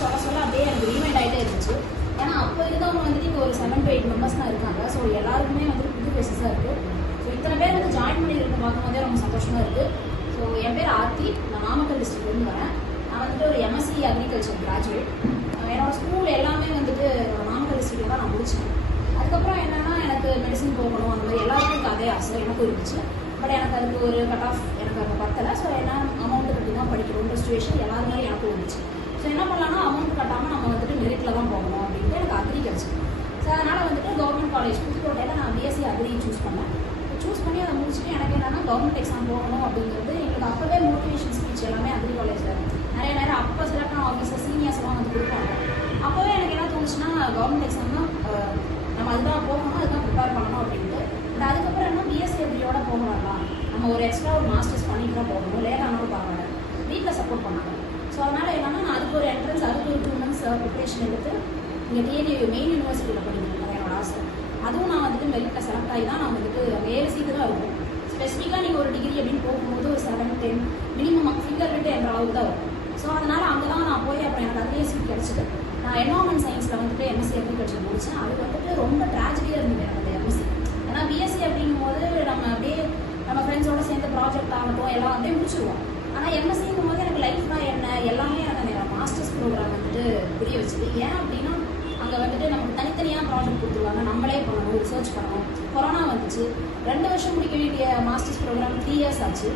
சொல்ல சொல்ல அப்படியே எனக்கு ரீமைண்ட் ஆகிட்டே இருந்துச்சு. ஏன்னா அப்போ இருந்தவங்க வந்துட்டு இங்கே ஒரு 7 to 8 மெம்பர்ஸ் தான் இருக்காங்க. ஸோ எல்லாருக்குமே வந்துட்டு புது ஃபேஸஸாக இருக்குது. ஸோ இத்தனை பேர் வந்து ஜாயின் பண்ணியிருக்க பார்க்கும்போதே ரொம்ப சந்தோஷமாக இருக்குது. ஸோ என் பேர் ஆர்த்தி, நான் நாமக்கல் டிஸ்ட்ரிக்ட்லேருந்து வரேன். நான் வந்துட்டு ஒரு MSc அக்ரிகல்ச்சர் கிராஜுவேட். என்னோட ஸ்கூல் எல்லாமே வந்துட்டு என்னோட நாமக்கல் டிஸ்ட்ரிக்டில் தான் நான் முடித்தேன். அதுக்கப்புறம் என்னென்னா எனக்கு மெடிசன் போகணும் அந்த மாதிரி எல்லாருக்கும் அதே ஆசை எனக்கும் இருந்துச்சு. பட் எனக்கு அதுக்கு ஒரு கட் ஆஃப் எனக்கு அது பத்தலை. ஸோ என்ன அமௌண்ட்டு கட்டி தான் படிக்கணுன்ற சுச்சுவேஷன் எல்லாரும் மாதிரி எனக்கும் இருந்துச்சு. ஸோ என்ன பண்ணலாம்னா அமௌண்ட் கட்டாமல் நம்ம வந்துட்டு மெரிட்டில் தான் போகணும் அப்படின்ட்டு எனக்கு அக்ரிகல்ச்சர். ஸோ அதனால் வந்துட்டு கவர்மெண்ட் காலேஜ் புதுக்கோட்டையில் நான் BSc அக்ரி சூஸ் பண்ணேன். சூஸ் பண்ணி அதை முடிச்சுட்டு எனக்கு என்னென்னா கவர்மெண்ட் எக்ஸாம் போகணும் அப்படிங்கிறது எங்களுக்கு அப்போவே மோட்டிவேஷன் ஸ்பீச் எல்லாமே அக்ரி காலேஜில் நிறைய நேரம் அப்போ செலக்ட் ஆஃபீஸர் சீனியர்ஸ்லாம் வந்து கொடுப்பாங்க. அப்போவே எனக்கு என்ன தோணுச்சுன்னா கவர்மெண்ட் எக்ஸாம் தான் நம்ம அதுதான் போகணும், அதுதான் ப்ரிப்பேர் பண்ணணும் அப்படின்ட்டு. பட் அதுக்கப்புறம் என்ன BSc அக்ரியோட போக வரலாம், நம்ம ஒரு எக்ஸ்ட்ரா ஒரு மாஸ்டர்ஸ் பண்ணிட்டு தான் போகணும், லேட் ஆனாலும் பரவாயில்ல, வீட்டில் சப்போர்ட் பண்ணாங்க. ஸோ அதனால் என்னன்னா நான் அதுக்கு ஒரு என்ட்ரன்ஸ் அதுக்கு ஒரு 2 months ப்ரிப்பரேஷன் எடுத்து இங்கே TNU மெயின் யூனிவர்சிட்டியில் படிக்கணும் என்னோட ஆசை. அதுவும் நான் வந்துட்டு மெரிட்டில் செலக்ட் ஆகி தான் நான் வந்துட்டு 7 சீட்டு தான் இருக்கும். ஸ்பெசிஃபிக்காக நீங்கள் ஒரு டிகிரி அப்படின்னு போகும்போது ஒரு 7 to 10 மினிமம் ஃபிங்கர் விட்டு என்ற அளவுக்கு தான் இருக்கும். ஸோ அதனால் அங்கே தான் நான் போய் அப்புறம் எனக்கு அதுலேயே சீட் கிடச்சிது. நான் என்வரான்மெண்ட் சயின்ஸில் வந்துட்டு MSc அக்ரிகல்ச்சர் முடித்தேன். அது வந்துட்டு ரொம்ப ட்ராஜடியாக இருந்தது எனக்கு அந்த MSc. ஏன்னா BSc அப்படிங்கும்போது நம்ம அப்படியே நம்ம ஃப்ரெண்ட்ஸோட சேர்ந்து ப்ராஜெக்ட் ஆகட்டும் எல்லாம் அப்படியே முடிச்சிடுவோம். ஆனால் MScங்கும் போது எனக்கு லைஃப்னா என்ன எல்லாமே எனக்கு அந்த மாஸ்டர்ஸ் ப்ரோக்ராம் வந்துட்டு புரிய வச்சுது. ஏன் அப்படின்னா அங்கே வந்துட்டு நமக்கு தனித்தனியாக ப்ராஜெக்ட் கொடுத்துருவாங்க, நம்மளே பண்ணணும், ரிசர்ச் பண்ணணும். கொரோனா வந்துச்சு, 2 வருஷம் முடிக்க வேண்டிய மாஸ்டர்ஸ் ப்ரோக்ராம் 3 years ஆச்சு.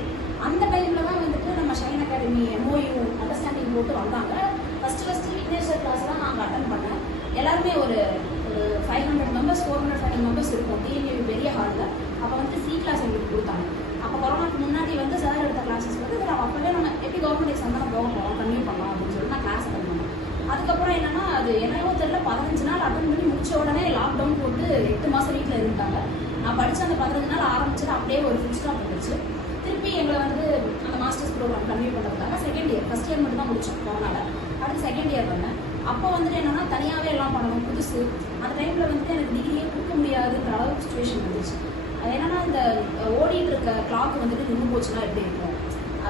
அந்த டைமில் தான் வந்துட்டு நம்ம ஷைன் அகாடமி MOU அண்டர்ஸ்டாண்டிங் போட்டு வந்தாங்க. ஃபஸ்ட்டு விக்னேஸ்வர் கிளாஸ் தான் நாங்கள் அட்டன் பண்ணேன். எல்லாருமே ஒரு 500 மெம்பர்ஸ் 450 மெம்பர்ஸ் இருக்கும் TNU பெரிய ஹாலில். அப்போ வந்து ஃப்ரீ கிளாஸ் எங்களுக்கு கொடுத்தாங்க. அப்போ கொரோனாக்கு முன்னாடி வந்து சார் எடுத்த கிளாஸஸ் வந்து அப்போவே நம்ம எப்படி கவர்மெண்ட் எக்ஸாம் தான் போக போகிறோம், கன்டினியூ பண்ணலாம் அப்படின்னு சொல்லி நான் கிளாஸ் அட்டன் பண்ணேன். அதுக்கப்புறம் என்னன்னா அது என்னவோ தெரியல 15 நாள் அட்டன் பண்ணி முடிச்ச உடனே லாக்டவுன் போட்டு 8 மாதம் வீட்டில் இருந்தாங்க. நான் படித்த அந்த 15 நாள் ஆரம்பிச்சது அப்படியே ஒரு ஃபுல் ஸ்டாப் இருந்துச்சு. திருப்பி எங்களை வந்து அந்த மாஸ்டர்ஸ் ப்ரோக்ராம் கன்டினியூ பண்ணுறதுக்காக செகண்ட் இயர், ஃபஸ்ட் இயர் மட்டும் தான் முடித்தோம் கொரோனாவில். அடுத்து செகண்ட் இயர் வந்தேன். அப்போ வந்துட்டு என்னன்னா தனியாகவே எல்லாம் பண்ணணும் புதுசு. அந்த டைமில் வந்துட்டு எனக்கு டிகிரியே கொடுக்க முடியாதுன்ற அளவுக்கு சுச்சுவேஷன் வந்துச்சு. அது என்னன்னா இந்த ஓடிட்டு இருக்க கிளாக் வந்துட்டு நின்று போச்சுன்னா எப்படி இருக்கும்,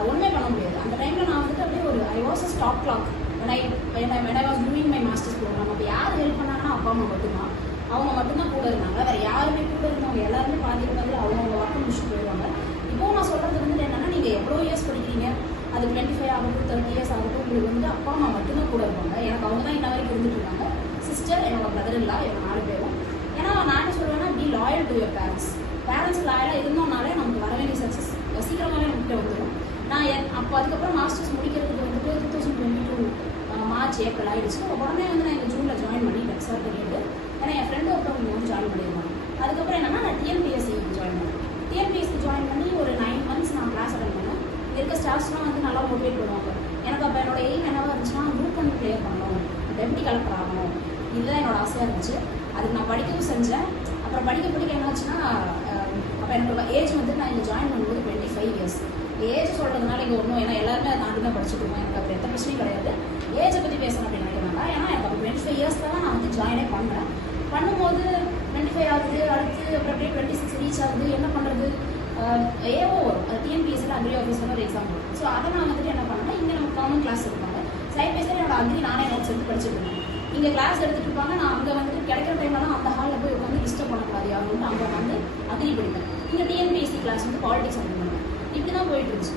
ஒன்றுமே பண்ண முடியாது. அந்த டைமில் நான் வந்துட்டு அப்படியே ஒரு I was a stop clock when I was doing my master's program. அப்போ யார் ஹெல்ப் பண்ணாங்கன்னா அப்பா அம்மா மட்டும்தான். அவங்க மட்டும்தான் கூட இருந்தாங்க, வேறு யாருமே கூட இருந்தவங்க எல்லாருமே பாதி அவங்க ஒர்க்கை முடிச்சுட்டு போயிடுவாங்க. இப்போது நான் சொல்கிறது வந்துட்டு என்னென்னா நீங்கள் எவ்வளோ இயர்ஸ் படிக்கிறீங்க, அது 25 ஆகட்டும் 30 years ஆகட்டும், உங்களுக்கு வந்து அப்பா அம்மா மட்டும்தான் கூட இருப்பாங்க. எனக்கு அவங்க தான் இன்ன வரைக்கும் இருந்துட்டு இருக்காங்க. சிஸ்டர், என்னோட பிரதர் இல்லை, இவங்க 4 பேரும். ஏன்னா நான் என்ன சொல்லுவேன்னா be loyal to your parents. Parents லாயலாக இருந்தோம்னாலே நமக்கு வர வேண்டிய சக்ஸஸ் சீக்கிரமாகவே நம்மகிட்ட வந்துடும். நான் அப்போ அதுக்கப்புறம் மாஸ்டர்ஸ் முடிக்கிறதுக்கு வந்துட்டு 2022 மார்ச் ஏப்ரல் ஆகிடுச்சு. உடனே வந்து நான் எங்கள் ஜூனில் ஜாயின் பண்ணிட்டேன் சார் பண்ணிட்டு. ஏன்னா என் ஃப்ரெண்டு ஒருத்தவங்க வந்து ஜாயின் பண்ணியிருந்தாங்க. அதுக்கப்புறம் என்னன்னா நான் TNPSC ஜாயின் பண்ணேன். TNPSC ஜாயின் பண்ணி ஒரு 9 months நான் கிளாஸ் அட்டன் பண்ணேன். இருக்க ஸ்டாஃப்ஸ்லாம் வந்து நல்லா மோட்டிவேட் பண்ணுவாங்க. எனக்கு அப்போ என்னோட எய்ம் என்னவா இருந்துச்சுன்னா குரூப் 1 கிளியர் பண்ணணும், டெப்டி கலெக்டர் ஆகணும், இதுதான் என்னோட ஆசையாக இருந்துச்சு. அதுக்கு நான் படிக்கவும் செஞ்சேன். அப்புறம் படிக்க என்னாச்சுன்னா அப்போ என்னோட ஏஜ் வந்து நான் இங்கே ஜாயின் பண்ணும்போது 25 years. ஏஜ் சொல்கிறதுனால இங்கே ஒன்றும், ஏன்னா எல்லாருமே நாட்டு தான் படிச்சுருக்கோம், எனக்கு அப்போ எந்த பிரச்சனையும் கிடையாது. ஏஜை பற்றி பேசணும் அப்படின்னு நினைக்கிறாங்க. ஏன்னா எனக்கு அப்போ 25 years தான் நான் வந்து ஜாயினே பண்ணேன். பண்ணும்போது 25 ஆகுது, அடுத்து அப்புறம் அப்படியே 26 ரீச் ஆகுது. என்ன பண்ணுறது, ஏஓ வரும், அது TNPSCயில் அக்ரி ஆஃபீஸில் ஒரு எக்ஸாம் வரும். ஸோ அதை நான் வந்துட்டு என்ன பண்ணேன்னா இங்கே நம்ம காமன் கிளாஸ் இருப்பாங்க, சைட் பை சைடு என்னோட அக்ரி நானே நோட்ஸ் எடுத்து படிச்சுட்டு இருந்தேன். இங்கே கிளாஸ் எடுத்துகிட்டு இருப்பாங்க, நான் அங்கே வந்துட்டு கிடைக்கிற டைமில் தான் அந்த ஹாலில் போய் உட்காந்து டிஸ்டர்ப் பண்ணக்கூடாது அப்படின்னு அங்கே வந்து அக்ரி படிப்பேன். இங்கே TNPSC கிளாஸ் வந்து பாலிடிக்ஸ் அட்டன் பண்ணுவேன். இப்படி தான் போயிட்டு இருந்துச்சு.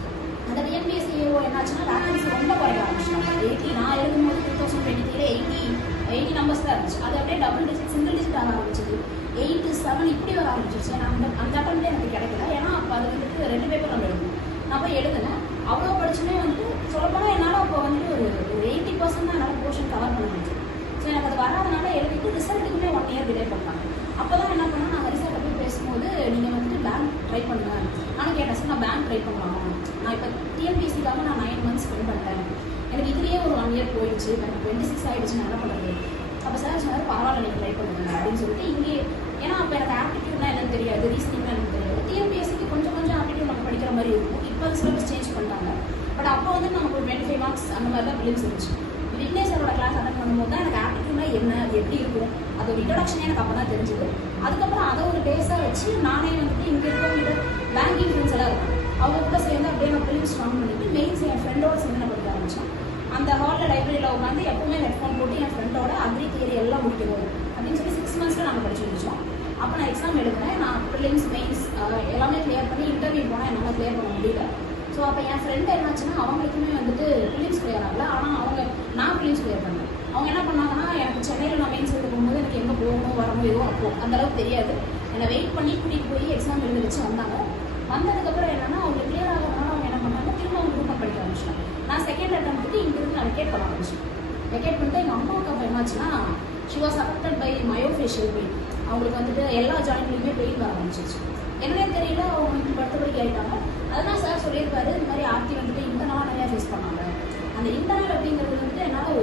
அந்த TNPSC ஏஓ என்னாச்சுன்னா வேகன்சி ரொம்ப குறைக்க ஆரம்பிச்சிட்டாங்க. 80 நான் எழுதும்போது 2023 80 நம்பர்ஸ் தான் இருந்துச்சு. அது அப்படியே டபுள் டிஜிட் சிங்கிள் டிஜிட் ஆக ஆரம்பிச்சது, 8, 7 இப்படி வர ஆரம்பிச்சிருச்சு. அந்த அட்டம்ப்டே எனக்கு கிடைக்கல. ஏன்னா அப்போ அது வந்துட்டு 2 பேப்பர் நம்ம எழுதணும். நான் போய் எழுதுனேன். அவ்வளோ படிச்சுமே வந்து சொல்லப்போனால் என்னால் அப்போ வந்துட்டு ஒரு 80% தான் என்னால் போர்ஷன் கவர் பண்ண முடிஞ்சு. ஸோ எனக்கு அது வராதனால எழுதிட்டு ரிசல்ட்டுக்குமே 1 year டிலே பண்ணாங்க. அப்போ தான் என்ன பண்ணால் நாங்கள் ரிசல்ட்டை போய் பேசும்போது நீங்கள் வந்துட்டு பேங்க் ட்ரை பண்ணுவேன். நானும் கேட்டேன் சார் நான் பேங்க் ட்ரை பண்ணலாமா, நான் இப்போ TNPSCக்காக நான் 9 months ஸ்பெண்ட் பண்ணிட்டேன், எனக்கு இதுலேயே ஒரு 1 year போயிடுச்சு, எனக்கு 26 ஆகிடுச்சு, நான் என்ன பண்ணுறது. அப்போ சார் சொன்னார் பரவாயில்ல நீங்கள் ட்ரை பண்ணுங்க அப்படின்னு சொல்லிட்டு இங்கே. ஏன்னா அப்போ எனக்கு ஆப்டிடியூட்னா என்னன்னு தெரியாது, ரீசனிங்னா எனக்கு தெரியாது. TNPSCக்கு கொஞ்சம் ஆப்டிடியூட் நம்ம படிக்கிற மாதிரி இருக்கும். இப்போ சிலபஸ் சேஞ்ச் பண்ணிட்டாங்க. பட் அப்போ வந்து நமக்கு ஒரு 25 marks அந்த மாதிரி தான் பிலிம்ஸ் இருந்துச்சு. விக்னேஸ்வரோட கிளாஸ் அட்டன் பண்ணும்போது தான் எனக்கு ஆப்டிடியூட்னா என்ன, அது எப்படி இருக்கும், அதோட இன்ட்ரடக்ஷனே எனக்கு அப்போ தான் தெரிஞ்சுது. அதுக்கப்புறம் அதை ஒரு பேஸாக வச்சு நானே வந்துட்டு இங்கே இருக்கவங்க பேங்கிங் ஃப்ரெண்ட்ஸ் எல்லாம் இருக்கும், அவங்க கூட சேர்ந்து அப்படியே நான் பிலிம்ஸ் ஸ்ட்ராங் பண்ணிட்டு மெயின்ஸ் என் ஃப்ரெண்டோட சேர்ந்து நான் படிக்க ஆரம்பித்தேன். அந்த ஹாலில் லைப்ரரியில் உட்காந்து எப்பவுமே ஹெட்ஃபோன் போட்டு என் ஃப்ரெண்டோட அக்ரி தியரி எல்லாம் முடிக்கணும் அப்படின்னு சொல்லி 6 monthஸில் நாங்கள் படிச்சு முடிச்சோம். அப்போ நான் எக்ஸாம் எழுதுனேன். நான் ப்ரிலிம்ஸ் மெயின்ஸ் எல்லாமே கிளியர் பண்ணி இன்டர்வியூ போனால் என்னால் கிளியர் பண்ண முடியல. ஸோ அப்போ என் ஃப்ரெண்டு என்னாச்சுன்னா அவங்களுக்குமே வந்துட்டு ப்ரிலிம்ஸ் கிளியர் ஆகல. ஆனால் நான் ப்ரிலிம்ஸ் கிளியர் பண்ணேன். அவங்க என்ன பண்ணாங்கன்னா, எனக்கு சென்னையில் நான் மெயின்ஸ் எழுத போகும்போது எனக்கு எங்கே போகணும் வரணும் எதுவும் அப்போ அந்தளவுக்கு தெரியாது. என்னை வெயிட் பண்ணி கூட்டிகிட்டு போய் எக்ஸாம் எழுத வச்சு வந்தாங்க. வந்ததுக்கப்புறம் என்னன்னா, அவங்க கிளியர் ஆகிறதுனால அவங்க என்ன பண்ணாங்க, திரும்ப அவங்க குரூப் படிக்க ஆரம்பிச்சிட்டாங்க. நான் செகண்ட் அட்டெம்ப்ட்டுக்கு இங்கிருந்து நான் வெக்கேட் பண்ண ஆரம்பிச்சேன். வெக்கேட் பண்ணிட்டு எங்கள் அம்மாவுக்கு அப்போ என்னாச்சுன்னா, she was affected by myofascial pain. அவங்களுக்கு வந்துட்டு எல்லா ஜாயின்ட்லையுமே பெயின் வர ஆரம்பிச்சிச்சு. என்னன்னே தெரியல, அவங்க வந்து படுத்தபடி ஆகிட்டாங்க. அதனால் சார் சொல்லியிருக்காரு, இந்த மாதிரி ஆர்த்தி வந்துட்டு இன்டர்னலாக நிறையா ஃபேஸ் பண்ணாங்க. அந்த இன்டர்னல் அப்படிங்கிறது வந்துட்டு என்னால்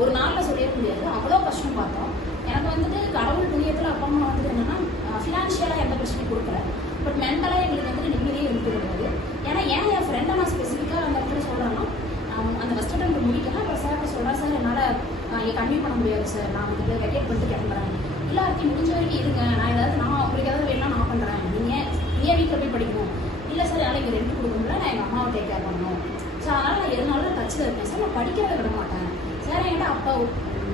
ஒரு நாளில் சொல்லிட முடியாது. அவ்வளோ கஷ்டம் பார்த்தோம். எனக்கு வந்துட்டு கடவுள் புண்ணியத்தில் அப்பா அம்மா வந்துட்டு என்னன்னா, ஃபினான்ஷியலாக எந்த பிரச்சனையும் கொடுக்கல. பட் மென்டலாக எங்களுக்கு வந்துட்டு நிம்மதியே இருக்கு கிடையாது. ஏன்னா என் ஃப்ரெண்டை நான் ஸ்பெசிஃபிக்காக அந்த இடத்துல சொல்கிறேன்னா, அந்த ஃபஸ்ட் அட்டெம்ப்ட் முடிக்கல. அப்புறம் சார் சொல்கிறேன், சார் என்னால் இங்கே கன்வியூ பண்ண முடியாது சார், நான் வந்துட்டு வெக்கேட் பண்ணிட்டு கிளம்புறேன். இல்லை ஆர்த்தி முடிஞ்ச வரைக்கும் இருங்க, நான் உங்களுக்கு ஏதாவது வேணும்னா நான் பண்ணுறேன், நீங்கள் வீட்டில் போய் படிக்கணும். இல்லை சார் என்னால் இங்கே ரெண்ட் கொடுக்க முடியல, நான் எங்கள் அம்மாவை டேக் கேர் பண்ணணும். ஸோ அதனால் நான் எதனாலும் டச்சில் இருக்கேன் சார், நான் படிக்கிறத விட மாட்டேன் சார். என்கிட்ட அப்போ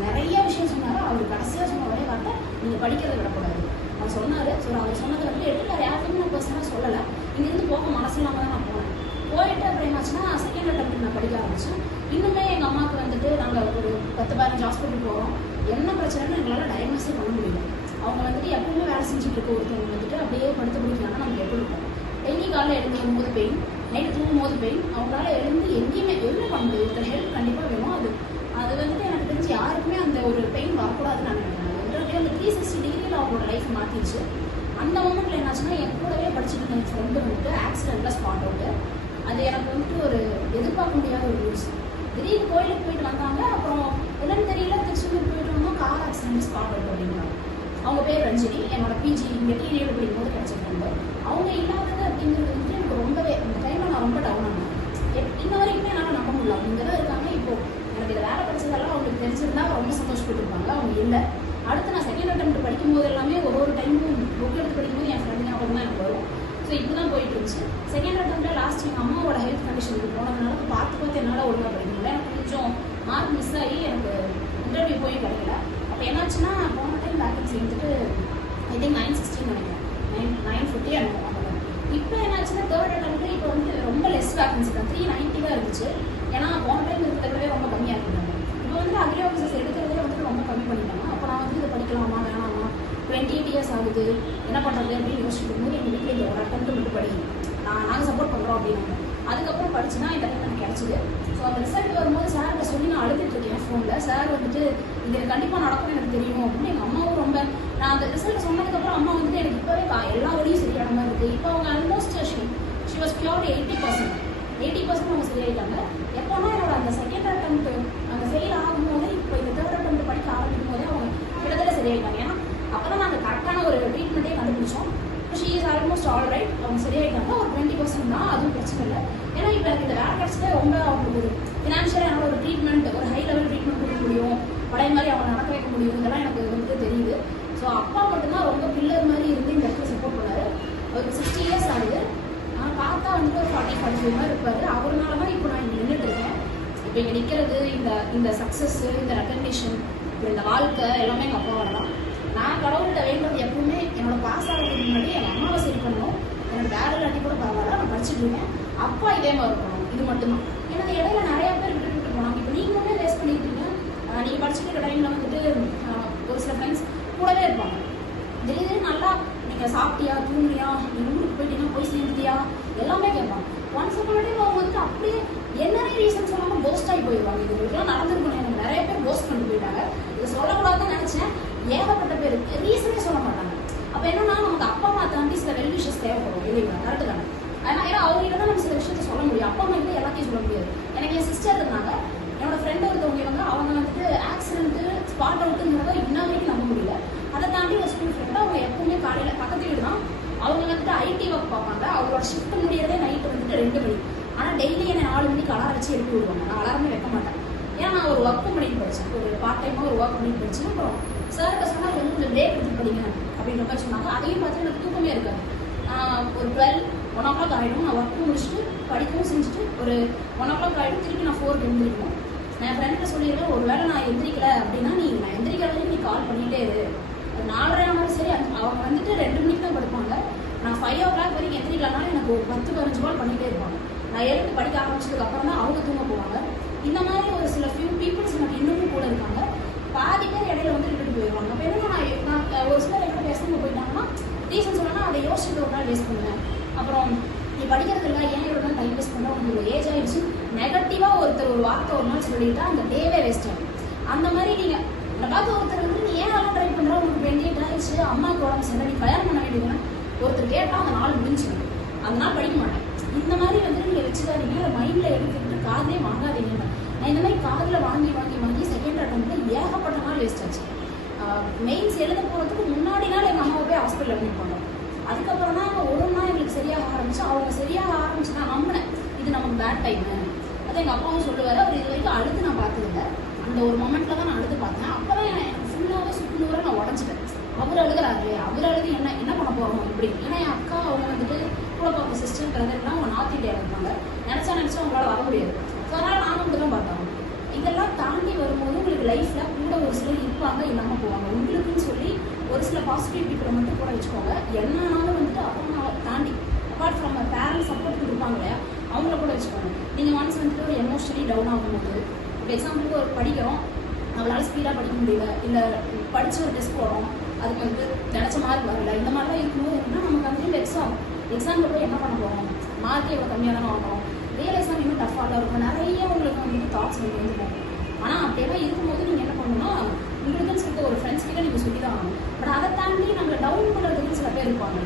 நிறைய விஷயம் சொன்னார். அவர் கடைசியாக சொன்ன ஒரே வார்த்தை, நீங்கள் படிக்கிறத விடக்கூடாது அவர் சொன்னார். ஸோ அவர் சொன்னதை வந்து எடுத்து யாருக்குமே நான் பர்சனாக சொல்லலை. இங்கேருந்து போக மனசு இல்லாமல் தான் நான் போனேன். போயிட்டு அப்புறம் என்னாச்சுன்னா, செகண்ட் அட்டெம்ப்ட் நான் படிக்க ஆரம்பித்தேன். இன்னுமே எங்கள் அம்மாவுக்கு வந்துட்டு நாங்கள் ஒரு 10-15 ஹாஸ்பிட்டல் போகிறோம். என்ன பிரச்சனைன்னு எங்களால் டயக்னோஸே பண்ண முடியல. அவங்க வந்துட்டு எப்பவுமே வேலை செஞ்சுட்டு இருக்க ஒருத்தவங்க வந்துட்டு அப்படியே படுத்து பிடிக்கலாம்னா நமக்கு எப்படி இருக்கும்? டெய்லி காலையில் எழுந்து எழும்போது பெயின், நைட்டு தூங்கும் போது பெயின். அவங்களால எழுந்து எங்கேயுமே எதுவுமே பண்ண முடியும். ஒருத்தர் ஹெல்ப் கண்டிப்பாக வேணும். அது வந்துட்டு எனக்கு தெரிஞ்சு யாருக்குமே அந்த ஒரு பெயின் வரக்கூடாதுன்னு நான் நினைக்கிறேன். அந்த 360 டிகிரியில் அவங்களோட லைஃப் மாற்றிடுச்சு. அந்த மொமெண்ட்டில் என்னாச்சுன்னா, என் கூடவே படிச்சுட்டு இருந்த என் ஃப்ரெண்டு வந்துட்டு ஆக்சிடென்ட்டில் ஸ்பாட் அவுட்டு. அது எனக்கு வந்துட்டு ஒரு எதிர்பார்க்க முடியாத ஒரு நியூஸ். திடீர்னு கோயிலுக்கு போயிட்டு வந்தாங்க. அப்புறம் என்னன்னு தெரியல, திருச்செந்தூர் போயிட்டு வந்தோம், கார் ஆக்சிடென்ட் ஸ்பாட் அவுட் அப்படின்னாங்க. அவங்க பேர் ரஞ்சினி, என்னோட பிஜி இங்கே டிஏ படிக்கும் போது கிடைச்சிருக்காங்க. அவங்க இல்லாதது அப்படிங்கிறது வந்துட்டு எனக்கு ரொம்பவே இந்த டைமில் நான் ரொம்ப டவுன் ஆனேன். இன்ன வரைக்குமே என்னால் நம்ப முடியல. அவங்க இங்கே தான் இருக்காங்க. இப்போ எனக்கு இந்த வேலை படிச்சதெல்லாம் அவங்களுக்கு தெரிஞ்சிருந்தா ரொம்ப சந்தோஷப்பட்டுருப்பாங்க. அவங்க இல்லை. அடுத்து நான் செகண்ட் அட்டெம்ப்ட் படிக்கும் போது எல்லாமே ஒரு டைமும் புக் எடுத்து படிக்கும்போது என் ஃப்ரெண்ட் ஞாபகம் தான் எனக்கு வரும். ஸோ இப்படி தான் போயிட்டு இருந்துச்சு. செகண்ட் அட்டெம்ப்ட்டில் லாஸ்ட் எங்கள் அம்மாவோட ஹெல்த் கண்டிஷனுக்கு போனதுனால பார்த்து என்னால் ஒழுங்காக படிக்க முடியல. எனக்கு கொஞ்சம் மார்க் மிஸ் ஆகி எனக்கு இன்டர்வியூ போய் கிடைக்கல. அப்போ என்னாச்சுன்னா, போன டைம் வேகன்சி வந்துட்டு ஐ திங்க் 960 நினைக்கிறேன், 950 அனுப்புவாங்க. இப்போ என்னாச்சுன்னா தேர்ட் அட்டெம்ப்ட் இப்போ வந்து ரொம்ப லெஸ் வேகன்சி தான், 390 தான் இருந்துச்சு. ஏன்னா போன டைம் இருக்கிறதே ரொம்ப கம்மியாக இருந்தாங்க. இப்போ வந்து அக்ரி ஆஃபீஸர்ஸ் எடுக்கிறதே வந்துட்டு ரொம்ப கம்மி பண்ணிட்டாங்க. அப்போ நான் வந்து இதை படிக்கலாமா வேணாமா, 28 years ஆகுது, என்ன பண்ணுறது அப்படின்னு யோசிச்சுட்டு இருக்கும்போது எங்கள் வீட்டில் இந்த ஒரு அட்டெம்ப்ட் மட்டும் படி, நாங்கள் சப்போர்ட் பண்ணுறோம் அப்படின்னாங்க. அதுக்கப்புறம் படிச்சுன்னா இந்த டைம் எனக்கு கிடச்சிது. ஸோ அந்த ரிசல்ட் வரும்போது சார்கிட்ட சொல்லி நான் அழுதுட்டு இருக்கேன் ஃபோனில். சார் வந்துட்டு இது கண்டிப்பாக நடக்கும்னு எனக்கு தெரியும் அப்படின்னு. எங்கள் அம்மாவும் ரொம்ப, நான் அந்த ரிசல்ட் சொன்னதுக்கப்புறம் அம்மா வந்துட்டு எனக்கு இப்போவே எல்லா வழியும் சரியான மாதிரி இருக்குது. இப்போ அவங்க ஆல்மோஸ்ட் ஷி வாஸ் பியூர் 80% அவங்க சரியாயிட்டாங்க. எப்போனா என்னோட அந்த செகண்ட் அட்டெம்ப்ட் அந்த ஃபெயில் ஆகும்போது இப்போ இந்த தேர்ட் அட்டெம்ப்ட் படிக்க ஆரம்பிக்கும் போதே அவங்க கிட்டத்தட்ட சரியாயிட்டாங்க. ஏன்னா அப்போ தான் நாங்கள் கரெக்டான ஒரு ட்ரீட்மெண்ட்டே கண்டுபிடிச்சோம். She is almost all right. அவங்க சரியாயிட்டாங்க. ஒரு 20% தான், அதுவும் பிரச்சனை இல்லை. ஏன்னா இப்போ எனக்கு இந்த வேலை கிடச்சதே ரொம்ப அவங்களுக்கு ஒரு ஃபினான்ஷியலாக என்னோட ஒரு ட்ரீட்மெண்ட், ஒரு ஹை லெவல் ட்ரீட்மெண்ட் கொடுக்க முடியும், பழைய மாதிரி அவங்க நடக்க வைக்க முடியும், இதெல்லாம் எனக்கு வந்து தெரியுது. ஸோ அப்பா மட்டும்தான் ரொம்ப பில்லர் மாதிரி இருந்து இந்த இடத்துல சப்போர்ட் பண்ணாரு. அவருக்கு 60 years ஆகுது. நான் பார்த்தா வந்துட்டு ஒரு 40-45 மாதிரி இருப்பாரு. அவருனால தான் இப்போ நான் இங்கே நின்றுட்டு இருக்கேன். இப்போ இங்கே நிற்கிறது, இந்த சக்ஸஸ், இந்த ரெக்கக்னிஷன், இந்த வாழ்க்கை எல்லாமே எங்கள் அப்பாவோட தான். நான் கடவுள்கிட்ட வேண்டது எப்பவுமே என்னோட பாஸ் ஆகிறதுக்கு முன்னாடி என் அம்மாவை சரி பண்ணணும். எனக்கு வேலை இல்லாட்டி கூட பரவாயில்ல, நான் படிச்சுட்டு இருக்கேன், அப்பா இதே மாதிரி இருக்கணும், இது மட்டும்தான். ஏன்னா இடையில நிறைய பேர் விட்டு போனாங்க. இப்போ நீங்களுமே வேஸ்ட் பண்ணிட்டீங்க. நீங்கள் படிச்சுட்டு இருக்க டைமில் வந்துட்டு ஒரு சில ஃப்ரெண்ட்ஸ் கூடவே இருப்பாங்க. திடீர்னு நல்லா நீங்கள் சாப்பிட்டியா, தூங்குறியா, நீங்கள் ஊருக்கு போயிட்டீங்கன்னா போய் சேர்ந்துட்டியா எல்லாமே கேட்பாங்க. ஒன்ஸ் அப்பாட்டி அவங்க வந்துட்டு அப்படியே என்னென்ன ரீசன் சொல்லாமல் போஸ்ட் ஆகி போயிடுவாங்க. இதுக்கெல்லாம் நடந்துருக்கணும். எனக்கு நிறைய பேர் போஸ்ட் பண்ணிட்டு போயிட்டாங்க. இது சொல்லக்கூடாதுன்னு நினச்சேன். ஏகப்பட்ட பேர் ரீசனே சொல்ல மாட்டாங்க. அப்போ என்னன்னா, நமக்கு அப்பா அம்மா தாண்டி சில வெல் விஷஸ் தேவைப்படும் இல்லைங்களா? கரெக்டு தானே? ஆனால் ஏன்னா அவங்ககிட்ட தான் நம்ம சில விஷயத்த சொல்ல முடியும். அப்பா அம்மா கிட்ட எல்லாத்தையும் சொல்ல முடியாது. எனக்கு என் சிஸ்டர் இருந்தாங்க, என்னோட ஃப்ரெண்டு ஒருத்தவங்க அவங்க வந்துட்டு ஆக்சிடென்ட்டு ஸ்பாட் அவுட்டுங்கிறத இன்ன வரைக்கும் நம்ப முடியல. அதை தாண்டி ஒரு ஸ்கூல் ஃப்ரெண்டு, அவங்க எப்பவுமே காலையில் பக்கத்து வீடு தான். அவங்க வந்துட்டு ஐடி ஒர்க் பார்ப்பாங்க. அவங்களோட ஷிஃப்ட் முடியறதே நைட்டு வந்துட்டு 2 மணி. ஆனால் டெய்லி என்னை 4 மணிக்கு அலாரம் வச்சு எழுப்பி விடுவாங்க. நான் அலாரமே வைக்க மாட்டேன். ஏன்னா நான் ஒரு ஒர்க் பண்ணிட்டு படித்தேன், ஒரு பார்ட் டைமாக ஒரு ஒர்க் பண்ணிட்டு படித்தேன். அப்புறம் சார்கிட்ட சொன்னால் வந்து கொஞ்சம் பிரேக் எடுத்து படிங்க அப்படின்ற மாதிரி சொன்னாங்க. அதையும் பார்த்து எனக்கு தூக்கமே இருக்காது. ஒரு 1 o'clock ஆகிடும். நான் ஒர்க்கும் முடிச்சுட்டு படிக்கவும் செஞ்சுட்டு ஒரு 1 o'clock ஆகிடும். திருப்பி நான் 4க்கு எழுந்திருக்கணும். கிட்ட சொல்லிடுவேன், ஒரு வேளை நான் எந்திரிக்கல அப்படின்னா நான் எந்திரிக்கிற வரைக்கும் நீ கால் பண்ணிகிட்டே இரு. 4:30 ஆனாலும் சரி, அவங்க வந்துட்டு 2 மணிக்கு தான் படுப்பாங்க. நான் 5 o'clock வரைக்கும் எந்திரிக்கலனாலும் எனக்கு ஒரு 10-15 கால் பண்ணிகிட்டே இருப்பாங்க. நான் எழுந்து படிக்க ஆரம்பிச்சதுக்கு அப்புறம் தான் அவங்க தூங்க போவாங்க. இந்த மாதிரி ஒரு சில ஃபியூ பீப்புள்ஸ் எனக்கு இன்னமும் கூட இருக்காங்க. பாதி பேர் இடையில வந்து விட்டுட்டு போயிடுவாங்க. அப்போ என்னன்னா நான் ஒரு சிலர் என்கிட்ட பேசாமல் போயிட்டாங்கன்னா ரீசன் சொல்லணும்னா அதை யோசிச்சுட்டு ஒரு நாள் வேஸ்ட் பண்ணுவேன். அப்புறம் நீ படிக்கிறது இல்லை, ஏன் இவ்வளோ நாள் டைம் வேஸ்ட் பண்ண, உங்களுக்கு ஏஜ் ஆகிடுச்சு நெகட்டிவாக ஒருத்தர் ஒரு வார்த்தை ஒரு நாள் சொல்லிட்டா அந்த டேவே வேஸ்ட் ஆகும். அந்த மாதிரி நீங்கள் என்னை பார்த்து ஒருத்தர் வந்து நீ ஏன் நல்லா ட்ரை பண்ணுற, உங்களுக்கு 28 ஆயிடுச்சு, அம்மாவுக்கு உடம்பு சரியில்லை, நீ கல்யாணம் பண்ண வேண்டியதுன்னா ஒருத்தர் கேட்டால் அந்த நாள் முடிஞ்சிடும், அதனால படிக்க மாட்டேன். இந்த மாதிரி வந்து நீங்கள் வச்சுக்காதீங்க, மைண்டில் எடுத்துக்கிட்டு காதலே வாங்காதீங்க. நான் இந்த மாதிரி காதில் வாங்கி வாங்கி வாங்கி செகண்ட் அட்டம்ப்ட்ல ஏகப்பட்ட நாள் வேஸ்ட் ஆச்சு. மெயின்ஸ் எழுத போகிறதுக்கு முன்னாடி நாள் எங்கள் அம்மாவை போய் ஹாஸ்பிட்டல் அட்மிட் பண்ணோம். அதுக்கப்புறம் தான் ஒரு நாள் எங்களுக்கு சரியாக ஆரம்பிச்சு, அவங்க சரியாக ஆரம்பிச்சு நான் நம்பினேன் இது நமக்கு பேட் டைமு. அது எங்கள் அப்பாவும் சொல்லுவார். அவர் இது வரைக்கும் அழுது நான் பார்த்ததில்லை. அந்த ஒரு மொமெண்ட்டில் தான் நான் அழுது பார்த்தேன். அப்போ தான் எனக்கு ஃபுல்லாகவே சுக்குநூறாக நான் உடஞ்சிட்டேன். அவர் அழுகிறாரு, அவர் அழுது என்ன பண்ண போகிறோம் இப்படி. ஏன்னா என் அக்கா அவங்க வந்துட்டு கூட பார்க்க சிஸ்டர் பிரதர்லாம் அவங்க நார்த் இந்தியா இருப்பாங்க. நினச்சா அவங்களால வர முடியாது. ஸோ அதனால் நானும் மட்டும் தான் பார்த்தோம். இதெல்லாம் தாண்டி வரும்போது உங்களுக்கு லைஃப்பில் கூட ஒரு சிலர் இருப்பாங்க, இல்லாமல் போவாங்க. உங்களுக்குன்னு சொல்லி ஒரு சில பாசிட்டிவ் பீப்புளை மட்டும் கூட வச்சுக்கோங்க. என்னன்னாலும் வந்துட்டு அப்பா தாண்டி அப்பார்ட் ஃப்ரம் பேரண்ட்ஸ் சப்போர்ட் கொடுப்பாங்க இல்லையா, அவங்கள கூட வச்சுக்கோங்க. நீங்கள் ஒன்ஸ் வந்துட்டு ஒரு எமோஷனலி டவுன் ஆகும்போது, இப்போ எக்ஸாம்பிளுக்கு ஒரு படிக்கிறோம், நம்மளால ஸ்பீடாக படிக்க முடியல, இல்லை படித்து ஒரு டெஸ்ட் போகிறோம், அதுக்கு வந்துட்டு நினச்ச மார்க் வரல, இந்த மாதிரிலாம் இருக்கும்போது என்னன்னா நமக்கு வந்து எக்ஸாமில் போய் என்ன பண்ண போகிறோம், மார்க்கே எவ்வளோ கம்மியாக தானே வாங்குறோம், ரியல் எக்ஸாம் இன்னும் டஃப்பாக தான் இருக்கும், நிறைய உங்களுக்கு வந்துட்டு தாட்ஸ் வந்துருக்கும். ஆனால் அப்படியெல்லாம் இருக்கும்போது நீங்கள் என்ன பண்ணணும்னா உங்களுக்குன்னு சொல்லிட்டு ஒரு ஃப்ரெண்ட்ஸ் கிட்ட நீங்கள் சொல்லி தான் ஆகணும். பட் அதை தாண்டி நம்மளை டவுன் பண்ணுறதுக்கு சில பேர் இருப்பாங்க,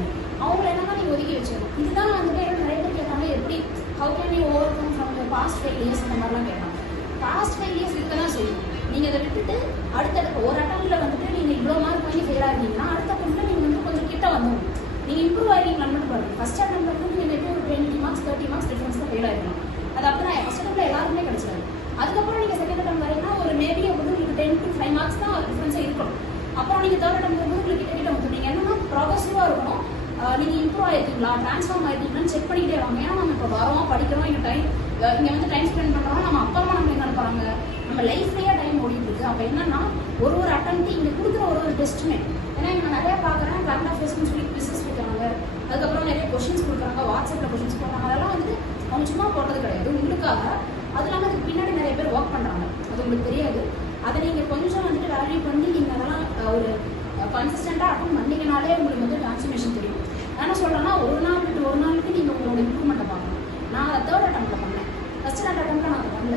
அவங்கள என்னன்னா நீங்கள் ஒதுக்கி வச்சிடணும். இதுதான் வந்துட்டு நிறைய பேர் கேட்டாங்க, எப்படி how can you overcome from past 5 years அந்த மாதிரிலாம் கேட்டாங்க. பாஸ்ட் 5 years இருக்க தான் செய்யும். நீங்கள் அதை விட்டுட்டு அடுத்தடுத்த ஒரு அட்டம்ப்டில் வந்துட்டு நீங்கள் இவ்வளோ மார்க் வாங்கி ஃபெயில் ஆகிருந்தீங்கன்னா அடுத்த அட்டம்ப்டில் நீங்கள் வந்து கொஞ்சம் கிட்ட வந்துடும். நீங்கள் இம்ப்ரூவ் ஆகிருக்கீங்களான்னு மட்டும் பாருங்கள். ஃபஸ்ட் அட்டம்ப்டில் வந்து நீங்கள் மேபி ஒரு 20 marks 30 marks டிஃபரன்ஸ் தான் ஃபெயில் ஆகிருக்கலாம். அது அப்போ தான் ஃபஸ்ட் அட்டம்ப்டில் எல்லாருமே கிடைச்சிடாது. அதுக்கப்புறம் நீங்கள் செகண்ட் அட்டம் வரீங்கன்னா ஒரு மேபி வந்து உங்களுக்கு 10 to 5 marks தான் டிஃபரன்ஸாக இருக்கும். அப்புறம் நீங்கள் தேர்ட் அட்டம் போகும்போது உங்களுக்கு கிட்ட வந்துடும். நீங்கள் என்னன்னா ப்ராக்ரெசிவாக இருக்கணும். நீங்கள் இம்ப்ரூவ் ஆகிருக்கீங்களா, ட்ரான்ஸ்ஃபார்ம் ஆகிருக்கீங்களான்னு செக் பண்ணிக்கிட்டே வாங்க. ஏன்னா நம்ம இப்போ வரோம், படிக்கிறோம், இங்கே வந்து டைம் ஸ்பெண்ட் பண்ணுறோம், நம்ம அப்பா அம்மா நம்ம என்ன நினைப்பாங்க, நம்ம லைஃப்லேயே டைம் ஓடிட்டு இருக்கு. அப்போ என்னன்னா ஒரு அட்டம்ப்ட் இங்கே கொடுக்குற ஒரு டெஸ்ட்டுமே, ஏன்னா இங்கே நிறைய பார்க்குறேன் கரண்ட் அஃபேர்ஸ்னு சொல்லி பிசினஸ் கொடுக்குறாங்க, அதுக்கப்புறம் நிறைய கொஷின்ஸ் கொடுக்குறாங்க, வாட்ஸ்அப்பில் கொஷின்ஸ் போடுறாங்க. அதெல்லாம் வந்து அவங்க சும்மா போடுறது கிடையாது, உங்களுக்காக. அது இல்லாமல் அதுக்கு பின்னாடி நிறைய பேர் ஒர்க் பண்ணுறாங்க, அது உங்களுக்கு தெரியாது. அதை நீங்கள் கொஞ்சம் வந்துட்டு வேல்யூ பண்ணி நீங்கள் அதெல்லாம் ஒரு கன்சிஸ்டண்ட்டாக அட்டன் பண்ணிங்கனாலே உங்களுக்கு வந்து டிரான்ஸ்ஃபர்மேஷன் தெரியும். என்ன சொல்கிறேன்னா ஒரு நாள் விட்டு ஒரு நாளுக்கு நீங்கள் உங்களோட இம்ப்ரூவ்மெண்ட்டை பார்க்கணும். நான் அதை தேர்ட் அட்டம்ப்டில் பண்ணேன், ஃபஸ்ட் அட்டம்ப்டில் நான் அதை பண்ணல.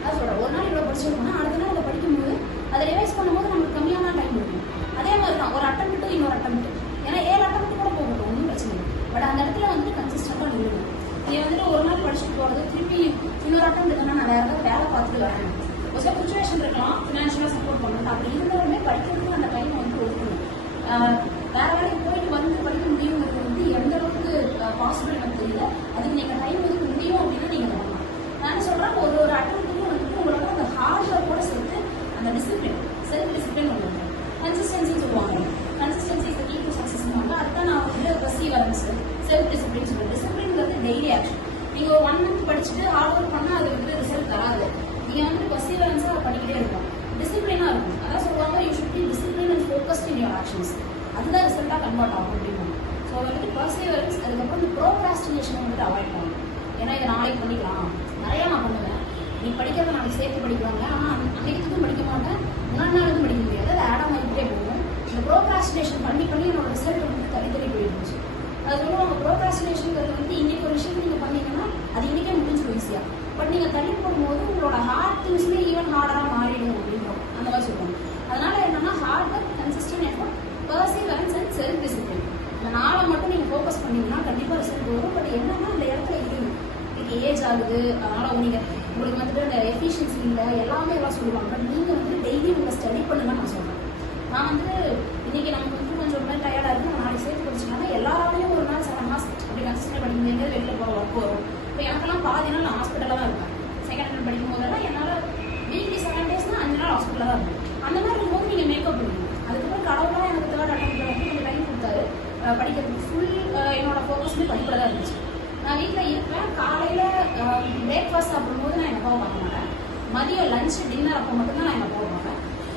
அதான் சொல்கிறேன், ஒரு நாள் இவ்வளோ படிச்சிருக்கோன்னா அடுத்த நாள் அதை படிக்கும்போது அதை ரிவைஸ் பண்ணும்போது நமக்கு கம்மியான டைம் இருக்கும். அதே மாதிரி தான் ஒரு அட்டம்ப்ட் டு இன்னொரு அட்டம்ப்ட், ஏன்னா 7 அட்டம்ப்ட் கூட போகட்டும், ஒன்றும் பிரச்சனை இல்லை. பட் அந்த இடத்துல வந்து கன்சிஸ்டண்ட்டாக நில்லுங்க. இதை வந்துட்டு ஒரு நாள் படிச்சுட்டு போகிறது, திருப்பி இன்னொரு அட்டம் இருக்குன்னா நான் வேறு ஏதாவது வேலை பார்த்துட்டு வரேன், ஒரு சில சுச்சுவேஷன் இருக்கலாம், ஃபினான்ஷியலாக சப்போர்ட் பண்ணணும், அப்படி இருந்தாலுமே படிக்கிறதுக்கு அந்த டைம் வந்து ஒதுக்கணும். வேறு வேலைக்கு போயிட்டு வந்து படிக்க முடியுங்கிறது வந்து எந்த அளவுக்கு பாசிபிள் எனக்கு தெரியல. அதுக்கு நீங்கள் டைம் ஒதுக்க முடியும் அப்படின்னா நீங்கள் பண்ணலாம். நான் சொல்கிறேன், ஒரு அட்டம்ப்ட்லையும் வந்துட்டு உங்களோட அந்த ஹார்ட் ஒர்க்கோட சேர்த்து அந்த டிசிப்ளின், செல்ஃப் டிசிப்ளின் உங்களுக்கு கன்சிஸ்டன்சி சொல்லுவாங்க. Consistency is the key to சக்ஸஸ்வாங்க. அதுதான் நான் வந்து பர்சீவரன்ஸ், செல்ஃப் டிசிப்ளின் சொல்லுவேன். டிசிப்ளின்ங்கிறது டெய்லி ஆக்ஷன். நீங்கள் ஒரு 1 month படிச்சுட்டு ஹார்ட் ஒர்க் பண்ணால் அது வந்து ரிசல்ட் தராது. நீங்கள் வந்து பர்சீவரன்ஸாக அதை பண்ணிக்கிட்டே இருக்கும், டிசிப்ளினாக இருக்கும். அதான் சொல்லுவாங்க, you should be discipline and focused in your actions. அதுதான் ரிசல்ட்டாக கன்வெர்ட் ஆகும் அப்படின்னு. ஸோ வந்துட்டு பர்சீவரன்ஸ், அதுக்கப்புறம் இந்த ப்ரோக்ராஸ்டினேஷனை வந்துட்டு அவாய்ட் பண்ணணும். ஏன்னா இதை நாளைக்கு பண்ணிக்கலாம், நிறையா நான் பண்ணுவேன். நீ படிக்கிறத நாளைக்கு சேர்த்து படிக்கிறாங்க, ஆனால் அன்னைக்கு படிக்க மாட்டேன், முன்னாடி நாளுக்கும் படிக்க முடியாது, அது ஆட் ஆகிட்டே போகும். இந்த ப்ரோக்ராஸ்டினேஷன் பண்ணி என்னோட ரிசல்ட் வந்து தனித்தனி போயிருந்துச்சு. அது சொல்லுவாங்க, ப்ரோக்ராஸ்டினேஷன்ங்கிறது வந்து இன்னைக்கு ஒரு விஷயத்தை நீங்கள் பண்ணீங்கன்னா அது இன்றைக்கே முடிஞ்சிடும் ஈஸியாக. பட் நீங்கள் தள்ளி போடும்போது உங்களோட ஹார்ட் திங்ஸ்மே ஈவன் ஹார்டராக மாறிடும் அப்படின்றோம், அந்த மாதிரி சொல்லுவாங்க. அதனால என்னன்னா hard work, consistent effort, perseverance and self discipline, இந்த 4 மட்டும் நீங்கள் ஃபோக்கஸ் பண்ணீங்கன்னா கண்டிப்பாக ரிசல்ட் வரும். பட் என்னன்னா அந்த இடத்துல இருங்க, இன்னைக்கு ஏஜ் ஆகுது, அதனால் உங்களுக்கு வந்துட்டு அந்த எஃபிஷியன்சி இல்லை, எல்லாமே எல்லாம் சொல்லுவாங்க. பட் நீங்கள் வந்து டெய்லி உங்களை ஸ்டடி பண்ணுங்க நான் சொல்கிறேன். நான் வந்து இன்னைக்கு நமக்கு வந்து கொஞ்சம் மாதிரி டயர்டாக இருக்குது, நான் நாளைக்கு சேர்த்து படிச்சுக்கோங்க. எல்லாராலையும் ஒரு நாள் 7 months அப்படி கன்சிஸ்டன்ட் படிக்கும் போது வெளியில் போகிற ஒர்க் வரும். இப்போ எனக்கெல்லாம் பாதி நாள் நான் ஹாஸ்பிட்டலில் தான் இருப்பேன். செகண்ட் ஹேண்ட் படிக்கும் போதெல்லாம் என்னால் வீக்லி 7 daysனால் 5 நாள் ஹாஸ்பிட்டலில் தான் இருக்கும். அந்த மாதிரி இருக்கும்போது நீங்கள் மேக்கப் பண்ணுவீங்க. அதுக்கப்புறம் கடவுளாக எனக்கு தேர்ட் அட்டம்ப்டில் வந்து கொஞ்சம் டைம் கொடுத்தாரு படிக்கிறதுக்கு. ஃபுல் என்னோட ஃபோக்கஸ்மே படிப்பில் தான் இருந்துச்சு. நான் வீட்டில் இருப்பேன். காலையில் பிரேக்ஃபாஸ்ட் சாப்பிடும்போது நான் எங்கள் அப்பாவை பார்க்க மாட்டேன். மதியம் லஞ்ச் டின்னர் அப்போ மட்டும்தான் நான் எங்கள் போடுவாங்க.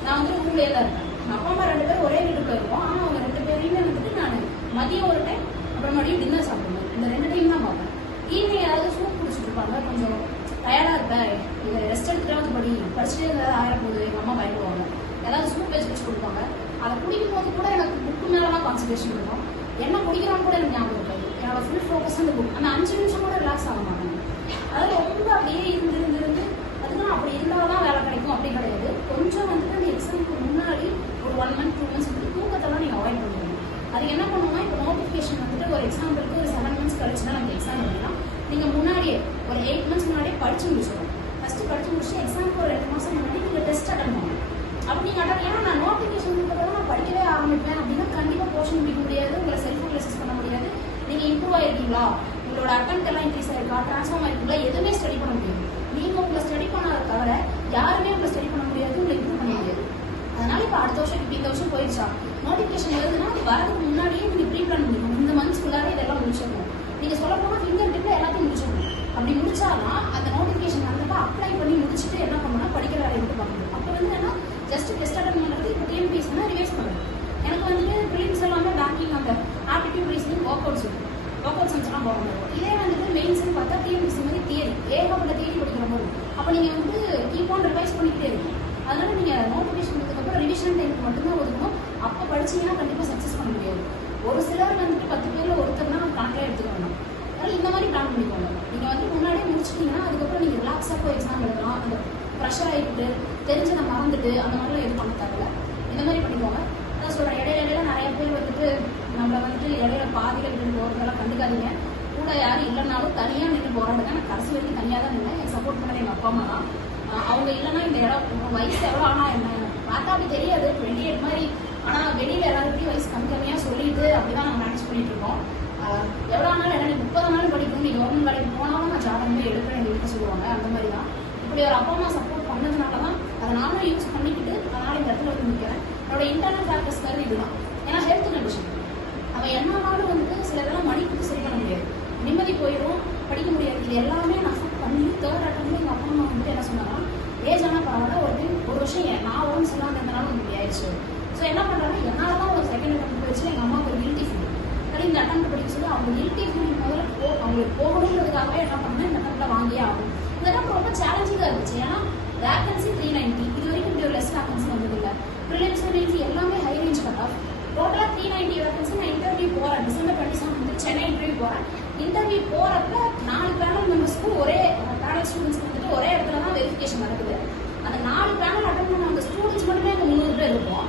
நான் வந்து ரூம்லேயே தான் இருப்பேன். அப்பா அம்மா 2 பேரும் ஒரே வீட்டுக்குள்ள இருப்போம். ஆனால் அவங்க 2 பேரையுமே வந்துட்டு நான் மதியம் ஒரு டைம் அப்புறம் மறுபடியும் டின்னர் சாப்பிடுவேன். இந்த 2 டைம் தான் பார்ப்பேன். ஈவினிங் ஏதாவது சூப் குடிச்சிட்டு இருப்பாங்க. கொஞ்சம் டயர்டாக இருப்பேன், இதை ரெஸ்ட் எடுத்துட்டாவது படிச்சுட்டே இருந்தாலும் ஆயிரப்போகுது, எங்கள் அம்மா பயப்படுவாங்க. ஏதாவது சூப் வச்சு கொடுப்பாங்க. அதை குடிக்கும் போது கூட எனக்கு புக்கு மேலாம் கான்சன்ட்ரேஷன் இருக்கும். என்ன குடிக்கிறான்னு கூட எனக்கு ஞாபகம் இருக்காது. என்னோட ஃபுல் ஃபோக்கஸ் அந்த புக். அந்த 5 நிமிஷம் கூட ரிலாக்ஸ் ஆக மாட்டாங்க. அதாவது ரொம்ப அப்படியே இருந்து அதுதான் அப்படி இருந்தால் தான் வேலை கிடைக்கும் அப்படி கிடையாது. கொஞ்சம் வந்துட்டு அந்த எக்ஸாமுக்கு முன்னாடி ஒரு 1 month 2 months வந்து தூக்கத்தெல்லாம் நீங்கள் அவாய்ட் பண்ணுவீங்க. அது என்ன பண்ணுவோம்னா, இப்போ நோட்டிஃபிகேஷன் வந்துட்டு ஒரு எக்ஸாம்பிளுக்கு ஒரு 7 months கழிச்சுன்னா நமக்கு எக்ஸாம் எழுதினா நீங்கள் முன்னாடியே ஒரு 8 months முன்னாடியே படிச்சு முடிச்சிடும். ஃபஸ்ட்டு படிச்சு முடிச்சு எக்ஸாமுக்கு ஒரு 2 மாதம் முன்னாடி நீங்கள் டெஸ்ட் அட்டன் பண்ணணும். அப்படி நீங்கள் அட்டன் ஏன்னா நான் நோட்டிஃபிகேஷன் கொடுத்தப்பறம் நான் படிக்கவே ஆரம்பிப்பேன் அப்படின்னா கண்டிப்பாக போர்ஷன் முடிக்க முடியாது, உங்களை செல்ஃப் அனலைசிஸ் பண்ண முடியாது. நீங்கள் இம்ப்ரூவ் ஆகிருக்கீங்களா, உங்களோட அட்டெம்ப்ட் எல்லாம் இன்க்ரீஸ் ஆயிருக்கா, ட்ரான்ஸ்ஃபார்ம் ஆயிருக்கீங்களா, எதுவுமே ஸ்டடி பண்ண முடியாது. நீங்கள் உங்களை ஸ்டடி பண்ணாத தவிர யாருமே உங்களை ஸ்டடி பண்ண முடியாது, உங்களை இம்ப்ரூவ் பண்ண முடியாது. அதனால இப்போ அடுத்த வருஷம் இப்போ இந்த வருஷம் போயிடுச்சா, நோட்டிஃபிகேஷன் வருதுன்னா வரதுக்கு முன்னாடியே நீங்கள் ப்ரீ பிளான் பண்ணிக்கணும். இந்த மந்த்ஸ் ஃபுல்லாகவே இதெல்லாம் முடிச்சிடணும். நீங்கள் சொல்ல போனால் ஃபிங்கர் டிப்பில் எல்லாத்தையும் முடிச்சிடணும். அப்படி முடிச்சாதான் அந்த நோட்டிஃபிகேஷன் வந்தப்போ அப்ளை பண்ணி முடிச்சுட்டு என்ன பண்ணணும்னா படிக்கிற வேலையை விட்டு பார்க்கணும். அப்போ வந்து என்ன ஜஸ்ட் டெஸ்ட் அட்டன் பண்ணுறது. இப்போ டிஎன்பிஎஸ்சினா ரிவைஸ் பண்ணணும். எனக்கு வந்துட்டு ப்ரிலிம்ஸ் எல்லாமே பேங்கிங் அந்த ஆப்டிடியூட் ரீசனிங் ஒர்க் அவுட்ஸ் எல்லாம் போக முடியும். இதே வந்துட்டு மெயின்ஸ்னு பார்த்தா டிஎன்பிஎஸ்சி மாதிரி தியரி ஏகப்பட்ட தியரி படிக்கிற மாதிரி. அப்போ நீங்கள் வந்து கீப் ஆன் ரிவைஸ் பண்ணிக்கிட்டே இருக்கும். அதனால நீங்கள் நோட்டிஃபிகேஷன் கொடுத்ததுக்கப்புறம் ரிவிஷன் டைமுக்கு மட்டும்தான் ஒதுக்கணும். அப்போ படிச்சீங்கன்னா கண்டிப்பாக சக்ஸஸ் பண்ண முடியாது. ஒரு சிலர் வந்துட்டு 10 பேரில் ஒருத்தர்னா கணக்கில் எடுத்துக்க வேண்டாம். அதனால் இந்த மாதிரி பிளான் பண்ணிக்கோங்க. நீங்கள் வந்து முன்னாடியே முடிச்சிட்டிங்கன்னா அதுக்கப்புறம் நீங்கள் ரிலாக்ஸாக போய் எக்ஸாம் எழுதலாம். அந்த ப்ரெஷர் ஆகிட்டு தெரிஞ்சதை மறந்துட்டு அந்த மாதிரிலாம் எதுவும் பண்ண தேவையில்ல. இந்த மாதிரி பண்ணிக்கோங்க. அதான் சொல்கிறேன், இடையில நிறைய பேர் வந்துட்டு நம்மளை வந்துட்டு இடையில பாதிகள் நின்று போகிறதெல்லாம் கண்டுக்காதீங்க. கூட யாரும் இல்லைனாலும் தனியாக நின்று போராடுங்க. நான் கடைசி வரைக்கும் தனியாக தான் நின்றேன். எனக்கு சப்போர்ட் பண்ணது எங்கள் அப்பா அம்மா தான். அவங்க இல்லைன்னா இந்த இடம் வயசு எவ்வளோ ஆனால் என்ன பார்த்தா அப்படி தெரியாது 28 மாதிரி. ஆனால் வெளியில் எல்லாருக்கிட்டையும் வயசு கம்மியாக சொல்லிட்டு அப்படி தான் நாங்கள் மேனேஜ் பண்ணிட்டு இருக்கோம். எவ்வளோ ஆனாலும் என்ன நீ 30 நாள் படிக்கணும், நீ கவர்மெண்ட் வேலைக்கு போனாலும் நான் ஜாதகமே எடுப்பேன் எங்கள் வீட்டில் சொல்லுவாங்க. அந்த மாதிரி தான் இப்படி ஒரு அப்பா அம்மா சப்போர்ட் பண்ணதுனால தான் அதை நானும் யூஸ் பண்ணிக்கிட்டு அதனால் இந்த இடத்துல வந்து நிற்கிறேன். என்னோட இன்டர்னல் ஃபேக்டர்ஸ் கருது இதுதான். ஏன்னா ஹெல்த் கண்டிஷன் அவன் என்னன்னாலும் வந்துட்டு சில இதெல்லாம் மணி கொடுத்து சரி பண்ண முடியாது, நிம்மதி போயிடும், படிக்க முடியாது. இது எல்லாமே நான் அஃபெக்ட் பண்ணி 3rd அட்டம்ல எங்கள் அப்பா அம்மா வந்துட்டு என்ன சொன்னாங்கன்னா, ஏஜ் ஆனால் பரவாயில்ல ஒரு வருஷம் நான் உடம்பு சொல்லாமல் இருந்தனாலும் உங்களுக்கு ஆயிடுச்சு. ஸோ என்ன பண்ணுறாங்கன்னா என்னால் தான் ஒரு 2nd அட்டம் போயிடுச்சு. எங்கள் அம்மாவுக்கு ஒரு கில்ட்டி ஃபீல். சரி இந்த அட்டம் படிக்க சொல்லி அவங்க கில்ட்டி ஃபீல் முதல்ல அவங்களுக்கு போகணுன்றதுக்காகவே என்ன பண்ணேன், இந்த அட்டம்ல வாங்கியே ஆகும். இந்த அட்டம் ரொம்ப சேலஞ்சிங்காக இருந்துச்சு. ஏன்னா வேகன்சி 390, இது வரைக்கும் இப்படி ஒரு லெஸ் வேகன்சி வந்ததில்லை. ப்ரிலிம்ஸ் மெயின்ஸ் எல்லாமே ஹை ரேஞ்ச் கட் ஆஃப். டோட்டலாக 390 வேகன்சி. நான் இன்டர்வியூ போகிறேன், December 27 வந்து சென்னை இன்டர்வியூ போகிறேன். இன்டர்வியூ போகிறப்ப 4 பேனல் மெம்பர்ஸ்க்கு ஒரே பேனல் ஸ்டூடெண்ட்ஸ்க்கு வந்துட்டு ஒரே இடத்துல தான் வெரிஃபிகேஷன் நடக்குது. அந்த 4 பேனல் அட்டன் பண்ண அந்த ஸ்டூடெண்ட்ஸ் மட்டுமே அங்கே 300 பேர் இருப்போம்.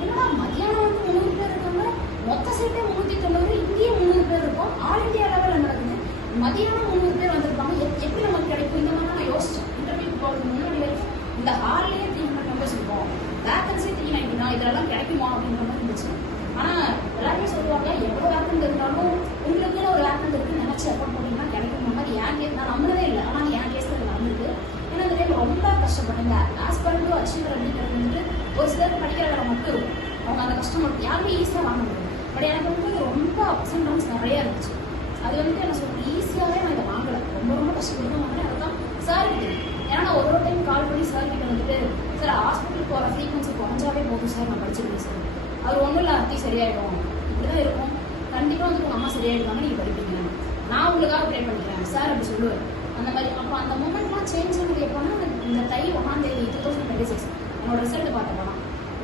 என்னன்னா மதியானம் வந்து 300 பேர் இருக்காங்க, மொத்த சீட்டே 390, இங்கேயும் 300 பேர் இருக்கும். ஆல் இந்தியா லெவலில் நடக்குது. மதியானம் 300 பேர் வந்திருப்பாங்க. எப்படி நமக்கு கிடைக்கும்? இந்த மாதிரி நான் யோசிச்சேன். இன்டர்வியூ போகிறதுக்கு முன்னாடி வரைக்கும் இந்த ஹால்லேயே 300 மெம்பர்ஸ் இருக்கும், வேகன்சி 390 தான், இதெல்லாம் கிடைக்குமா அப்படின்ற மாதிரி இருந்துச்சு. ஆனால் எல்லாருமே சொல்லுவாங்க எவ்வளோ வேக்கண்ட் இருந்தாலும் உங்களுக்குன்னு ஒரு வேக்கண்ட் இருக்குன்னு நினச்சி எஃபோர்ட் பண்ணிங்கன்னா கிடைக்கும். மாதிரி என் கேஸ் நான் நம்பவே இல்லை. ஆனால் என் கேஸில் இது நடந்துருக்கு. ஏன்னா இந்த டைம் ரொம்ப கஷ்டப்பட்டேங்க. ஆஸ்பரண்ட் டு அச்சீவர் அப்படிங்கிறது வந்துட்டு ஒரு சிலர் படிக்கிற வேலை மட்டும் இருக்கும். அவங்க அந்த கஷ்டம் மட்டும் யாருமே ஈஸியாக வாங்க முடியும். பட் எனக்கு வந்து ரொம்ப அப்ஸ் அண்ட் டவுன்ஸ் நிறையா இருந்துச்சு. அது வந்துட்டு என்ன சொல்றது, ஈஸியாகவே நான் இதை வாங்கலை. ரொம்ப கஷ்டப்பட்டு தான் வாங்கினேன். அதுதான் சார் ஏன்னா நான் ஒரு டைம் கால் பண்ணி சார் கிட்ட வந்துட்டு, சார் ஹாஸ்பிட்டல் போகிற ஃப்ரீக்வன்சி குறைஞ்சாவே போதும் சார், நான் படிச்சிருக்கேன் சார். அது ஒன்றும் இல்லை, அத்தி சரியாயிடும், இப்படிதான் இருக்கும், கண்டிப்பாக வந்து உங்கள் அம்மா சரியாயிடுவாங்க, நீங்கள் படிப்பீங்க, நான் உங்களுக்காக ப்ரே பண்ணிக்கிறேன் சார் அப்படி சொல்லுவார். அந்த மாதிரி அப்போ அந்த மூமெண்ட்லாம் சேஞ்ச் ஆனது எப்போனா இந்த தை 1ஆம் தேதி 2026 என்னோட ரிசல்ட் பார்த்த போனால்.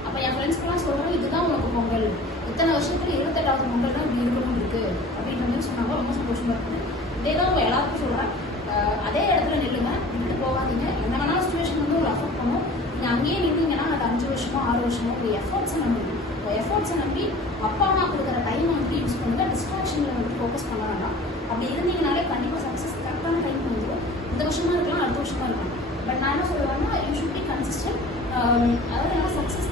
அப்போ என் ஃப்ரெண்ட்ஸ்க்கெல்லாம் சொல்கிறேன், இதுதான் உனக்கு பொங்கல், இத்தனை வருஷத்துல 28வது பொங்கல் தான் இப்படி இருக்கணும் இருக்கு அப்படின்ற மாதிரி சொன்னாங்க. ரொம்ப சந்தோஷமா இருக்குது. இதே தான் உங்கள் எல்லாருக்கும் சொல்கிறேன், அதே இடத்துல நில்லுங்க, விட்டுட்டு போகாதீங்க. என்ன வேணாலும் சுச்சுவேஷன் வந்து ஒரு அஃபெக்ட் பண்ணும். நீங்கள் அங்கேயே நின்றீங்கன்னா அது 5 வருஷமோ 6 வருஷமோ ஒரு எஃபர்ட்ஸை நம்பி எஃபர்ட்ஸை நம்பி அப்பா அம்மா கொடுக்குற டைமை வந்து யூஸ் பண்ணுங்க. டிஸ்ட்ராக்ஷனில் வந்து ஃபோக்கஸ் பண்ண வேண்டாம். அப்படி இருந்தீங்கனாலே கண்டிப்பாக சக்ஸஸ் கரெக்டான டைம் வந்துடும். இந்த வருஷமா இருக்கலாம், அடுத்த வருஷமா இருக்கலாம். பட் நான் என்ன சொல்லுவேன்னா, யூ ஷுட் பி கன்சிஸ்டன்ட். அதாவது என்ன சக்ஸஸ்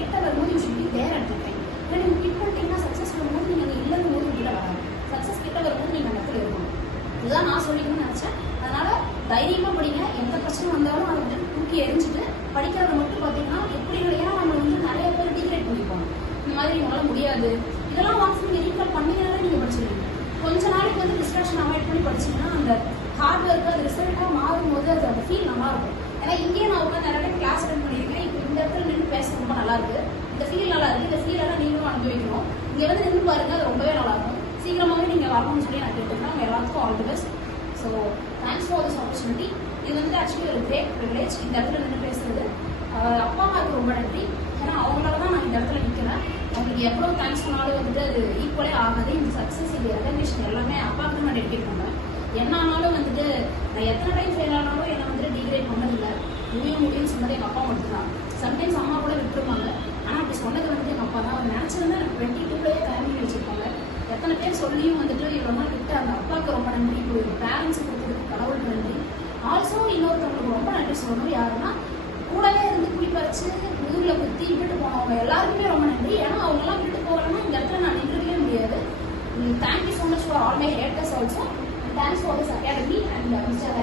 கிட்ட வரும்போது you should be there at the time. ஏன்னா நீங்கள் கிட்ட பண்ணிட்டீங்கன்னா சக்ஸஸ் வரும்போது நீங்கள் இல்லைங்கும் போது கிட்ட வராது. சக்ஸஸ் கிட்ட வரும்போது நீங்கள் அந்த இடத்துல இருக்கணும். இதுதான் நான் சொல்லிக்கணும்னு நினச்சேன். அதனால தைரியமாக படிங்க. எந்த பிரச்சனை வந்தாலும் அதை வந்து தூக்கி எரிஞ்சுட்டு படிக்கிறத மட்டும் பார்த்தீங்கன்னா எப்படி ஏன்னா நம்ம வந்து நிறைய பேர் டிகிரேட் பண்ணிப்போம். இந்த மாதிரி உங்களால் முடியாது, இதெல்லாம் ஒன்ஸ் நீங்கள் ரீகால் பண்ணிங்கனாலே நீங்கள் படிச்சிருவீங்க. கொஞ்ச நாளைக்கு வந்து டிஸ்ட்ராக்ஷன் அவாய்ட் பண்ணி படிச்சிங்கன்னா அந்த ஹார்ட் ஒர்க்கு அது ரிசல்ட்டாக மாறும்போது அது அந்த ஃபீல் நல்லா இருக்கும். ஏன்னா இங்கேயே நான் உட்காந்து நிறைய டைம் கிளாஸ் அட்டெண்ட் பண்ணியிருக்கேன். இப்போ இந்த இடத்துல நின்று பேச ரொம்ப நல்லா இருக்கு. இந்த ஃபீல் நல்லா இருக்கு. இந்த ஃபீல் எல்லாம் நீங்களும் அனுபவிக்கணும். இங்க வந்து நின்று பாருங்க, அது ரொம்பவே நல்லா இருக்கும். சீக்கிரமாவே நீங்க வரணும்னு சொல்லி நான் கேட்டுக்கிறேன். உங்க எல்லாத்துக்கும் all the best. So thanks for this opportunity. இது வந்து ஆக்சுவலி ஒரு கிரேட் ப்ரிவிலேஜ் இந்த இடத்துல நின்று பேசுறது. அப்பா அம்மாவுக்கு ரொம்ப நன்றி. ஏன்னா அவங்களால தான் நான் இந்த இடத்துல நிற்கிறேன். அவங்களுக்கு எவ்வளோ தேங்க்ஸ் பண்ணாலும் வந்துட்டு அது ஈக்குவலே ஆகாது. இந்த சக்ஸஸ் இந்த ரெகக்னிஷன் எல்லாமே அப்பாவுக்கு நான் டெடிகேட் பண்ணேன். என்ன ஆனாலும் வந்துட்டு நான் எத்தனை டைம் ஃபெயில் ஆனாலும் என்னை வந்துட்டு டிகிரேட் பண்ணதில்லை. முடியும்னு சொன்னது எங்கள் அப்பா மட்டும் தான். சம்டைம்ஸ் அம்மா கூட விட்டுருவாங்க. ஆனால் அப்படி சொன்னது வந்துட்டு எங்கள் அப்பா தான். நினச்சிருந்தா எனக்கு 22லயே ஃபேமிலி வச்சுருப்பாங்க. எத்தனை பேர் சொல்லியும் வந்துட்டு இவ்வளோ நாள் விட்டு அந்த அப்பாவுக்கு ரொம்ப நன்றி. இப்போ பேரண்ட்ஸு கொடுத்ததுக்கு கடவுளுக்கு நன்றி. ஆல்சோ இன்னொருத்தவங்களுக்கு ரொம்ப நன்றி சொல்லணும். யாருன்னா கூடவே இருந்து குடி பறிச்சு முதுகில் குத்தி விட்டுட்டு போனவங்க எல்லாருக்குமே ரொம்ப நன்றி. ஏன்னா அவங்கெல்லாம் விட்டு போகலன்னா இந்த இடத்துல நான் நின்றுக்கவே முடியாது. Thank you so much for all my haters also. Thanks for this academy and mister